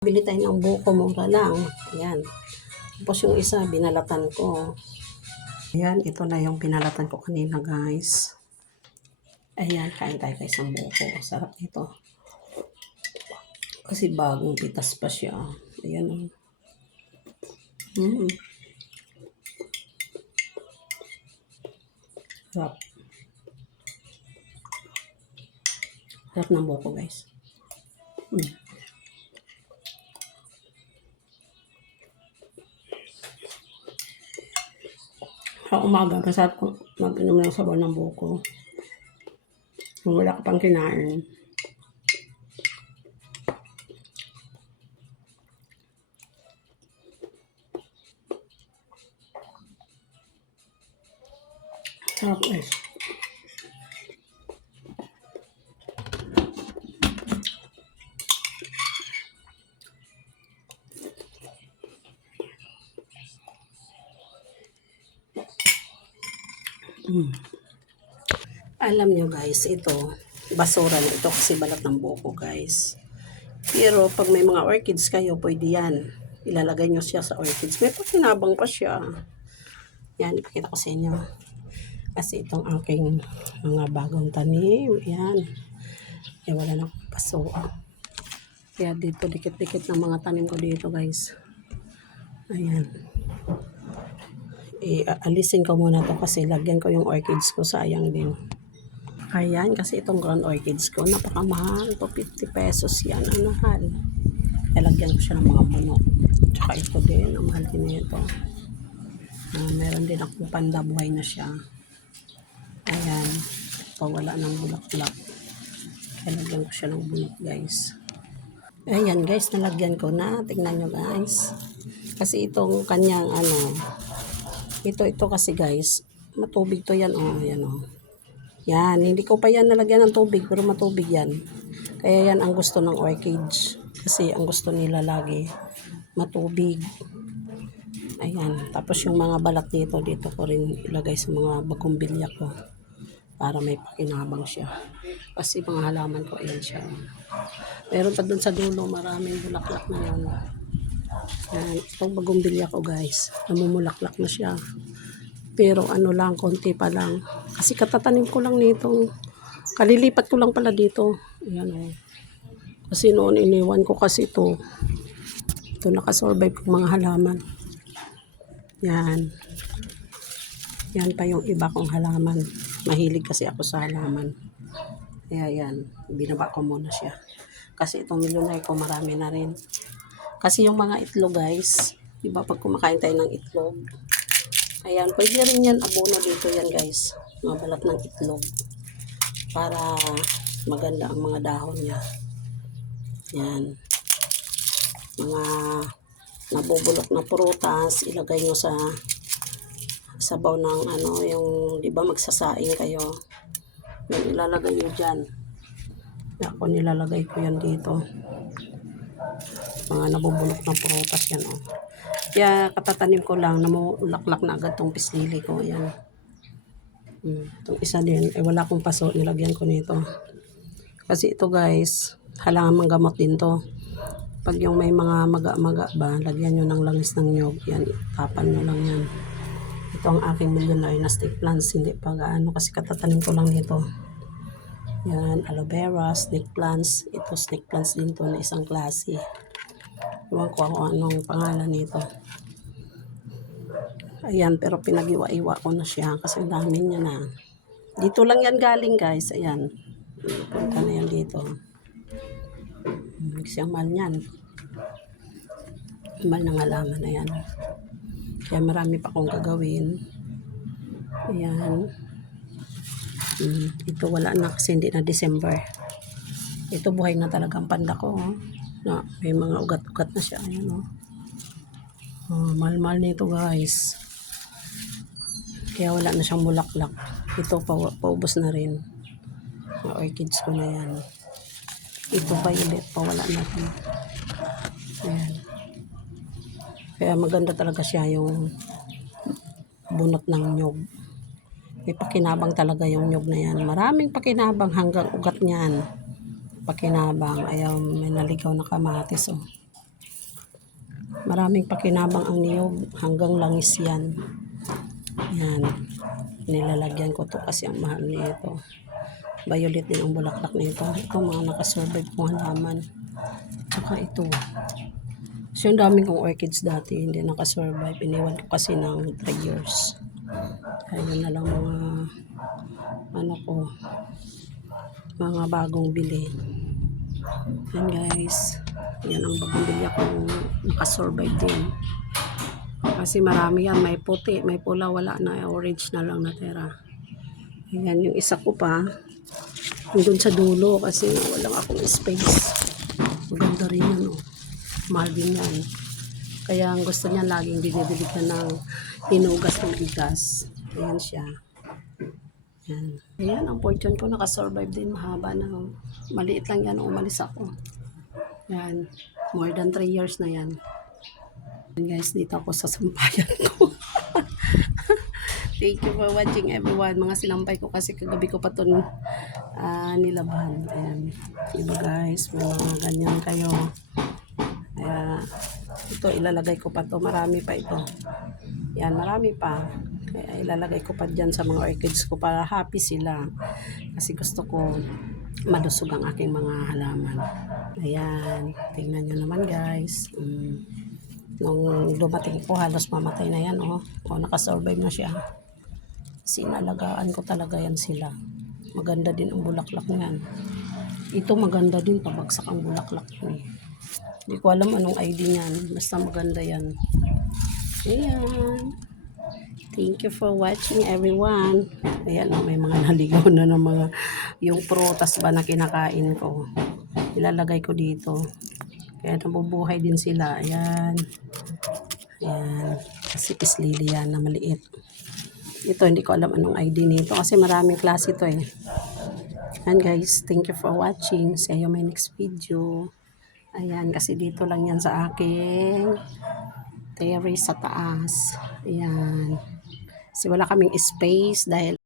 Bili tayo ng buko, mura lang. Ayan. Tapos yung isa, binalatan ko. Ayan, ito na yung binalatan ko kanina, guys. Ayan, kain tayo guys ng buko. Sarap ito. Kasi bagong pitas pa siya. Ayan. Sarap. Sarap ng buko, guys. Sa umaga, masarap ko mag-inom ng sabaw ng buko. Kung wala ka pang kinain. Sarap, guys. Alam nyo guys, ito, basura na ito kasi balat ng buko guys. Pero pag may mga orchids kayo, pwede yan. Ilalagay nyo siya sa orchids. May pakinabang pa siya. Yan, ipakita ko sa inyo. Kasi itong aking mga bagong tanim, yan. Eh, wala na akong paso. Kaya dito, dikit-dikit ng mga tanim ko dito guys. Ayan. Alisin ko muna to kasi lagyan ko yung orchids ko, sayang din. Ayan, kasi itong ground orchids ko, napakamahal. 50 pesos yan, ang mahal. Lalagyan ko siya ng mga buno. Tsaka ito din, ang mahal din ito. Meron din akong panda, buhay na siya. Ayan, ito wala ng bulaklak. Lalagyan ko siya ng bulok guys. Ayan guys, nalagyan ko na. Tingnan nyo guys. Kasi itong kanyang ito kasi guys, matubig to yan yan Yan, hindi ko pa yan nalagyan ng tubig pero matubig yan. Kaya yan ang gusto ng orchids. Kasi ang gusto nila lagi matubig. Ayan, tapos yung mga balat dito ko rin ilagay sa mga bagumbilya ko para may pakinabang siya. Kasi mga halaman ko ayan siya. Meron pa dun sa dulo, maraming bulaklak na yan. Yan, itong bagumbilya ko guys, namumulaklak na siya. Pero lang, konti pa lang. Kasi katatanim ko lang nito. Kalilipat ko lang pala dito. Ayan Kasi noon iniwan ko kasi ito. Ito nakasurvive ng mga halaman. Yan. Yan pa yung iba kong halaman. Mahilig kasi ako sa halaman. Kaya yan, binaba ko muna siya. Kasi itong millionaire ko marami na rin. Kasi yung mga itlog guys, diba pag kumakain tayo ng itlog, ayan, pwede rin yan abono dito yan guys. Mga balat ng itlog. Para maganda ang mga dahon niya. Yan. Mga nabubulok na prutas, ilagay nyo sa sabaw ng yung diba magsasaing kayo. Yan, ilalagay nyo dyan. Ako nilalagay ko yan dito. Mga nabubulok na prutas yan Kaya katatanim ko lang, namulaklak na agad tong pislili ko. Ayan. Itong isa din, wala akong paso, nilagyan ko nito. Kasi ito guys, halaman gamot din to. Pag yung may mga maga-maga ba, lagyan nyo ng langis ng nyog. Yan, tapan nyo lang yan. Ito ang aking millionaire na snake plants. Hindi pa gaano kasi katatanim ko lang nito. Yan, aloe vera, snake plants. Ito snake plants din to na isang klase. Iwan ko anong pangalan nito. Ayan, pero pinag-iwa-iwa ko na siya kasi dami niya na. Dito lang yan galing guys. Ayan. Punta na yan dito. Kasi ang mahal niyan. Mahal ng halaman na yan. Kaya marami pa akong gagawin. Ayan. Ito wala na kasi hindi na December. Ito buhay na talagang panda ko. Na, may mga ugat-ugat na siya. Ayan mahal-mahal nito guys. Kaya wala na siyang bulaklak. Ito paubos na rin. Mga orchids ko na yan. Ito violet pa wala na rin. Ayan. Kaya maganda talaga siya yung bunot ng nyog. May pakinabang talaga yung nyog na yan. Maraming pakinabang hanggang ugat niyan. Pakinabang. Ayaw may naligaw na kamatis Maraming pakinabang ang niyog, hanggang langis yan. Yan. Nilalagyan ko to kasi ang mahal nito. Violet din ang bulaklak nito. Ito mga nakasurvive kong halaman. Tsaka ito. So yung dami kong orchids dati, hindi nakasurvive. Iniwan ko kasi ng 3 years. Ayun na lang mga mga bagong bili. Yan guys. Yan ang bagong bili akong nakasurvive din. Kasi marami yan. May puti, may pula, wala na. Orange na lang natira. Ayan, yung isa ko pa. Doon sa dulo kasi walang akong space. Maganda rin yun. Mahal din yan. Kaya ang gusto niya laging binibili ka ng hinugas ng bigas. Ayan siya. Ayan. Ayan, ang fortune ko nakasurvive din. Mahaba na. Maliit lang yan. Umalis ako. Ayan. More than 3 years na yan. And guys, dito ako sa sampayan ko. Thank you for watching everyone. Mga sinampay ko kasi kagabi ko pa ito nilaban. Ayan. Diba guys, may mga ganyan kayo. Kaya ito ilalagay ko pa to. Marami pa ito. Yan, marami pa. Kaya ilalagay ko pa dyan sa mga orchids ko para happy sila. Kasi gusto ko malusog ang aking mga halaman. Ayan. Tingnan nyo naman guys. Nung dumating ko, halos mamatay na yan. Nakasurvive na siya. Sinalagaan ko talaga yan sila. Maganda din ang bulaklak niyan. Ito maganda din, pabagsak ang bulaklak niya. Hindi ko alam anong ID niyan. Basta maganda yan. Ayan. Thank you for watching everyone. Ayan, may mga naligaw na ng mga yung prutas ba na kinakain ko. Ilalagay ko dito. Kaya nabubuhay din sila. Ayan. Ayan. Kasi pislili yan na maliit. Ito, hindi ko alam anong ID nito. Kasi maraming klase ito eh. Ayan guys. Thank you for watching. See you my next video. Ayan. Kasi dito lang yan sa aking terrace sa taas. Ayan. Kasi wala kaming space dahil